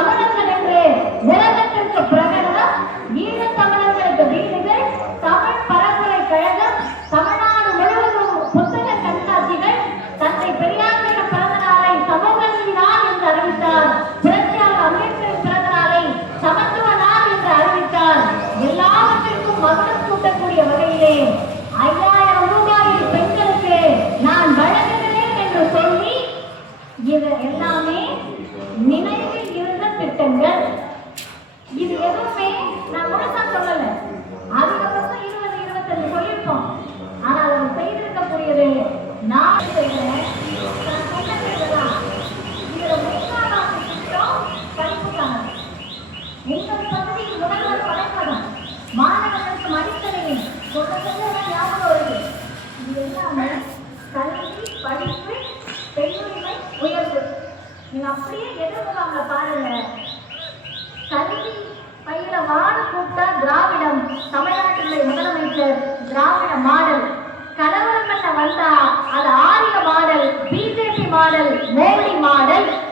தமிழர்கள் என்று உலகத்திற்கு பிரகடனம், ஈழ தமிழர்களுக்கு வீடுகள், தமிழ் பரப்புரை கழகம், தமிழ்நாடு முழுவதும் புத்தக கண்காட்சிகள், தந்தை பெரியாரின் பிறந்த நாளை சமூகத்தின் நாள் என்று அறிவித்தார். புரட்சியாளர் அம்பேத்கரின் பிறந்த நாளை சமத்துவ நாள் என்று அறிவித்தார். எல்லாவற்றிற்கும் மகுடம் சூட்டக்கூடிய வகையிலே 5000 ரூபாயில் பெண்களுக்கு நான் வழங்குகிறேன் என்று சொல்லி, இது எல்லாமே நினைவில் இருந்த திட்டங்கள். இது எதுவுமே நான் முழுசா சொல்லல, அதிகபட்சம் 20-25 சொல்லியிருப்போம். ஆனால் அது செய்திருக்கக்கூடியது நான் செய்கிறேன். இதுல முக்கால்வாசி திட்டம் படிப்புக்கானது. உங்கள் பகுதியில் முதல்வர் படைப்படம், மாணவர்களுக்கு மடித்தடையும் சொல்ல ஞாபகம் வருது. இது எல்லாமே கல்வி, படிப்பு, பெண்ணுரிமை உயர்வு. நீங்க அப்படியே எதிர்முகாம்ல பாருங்க.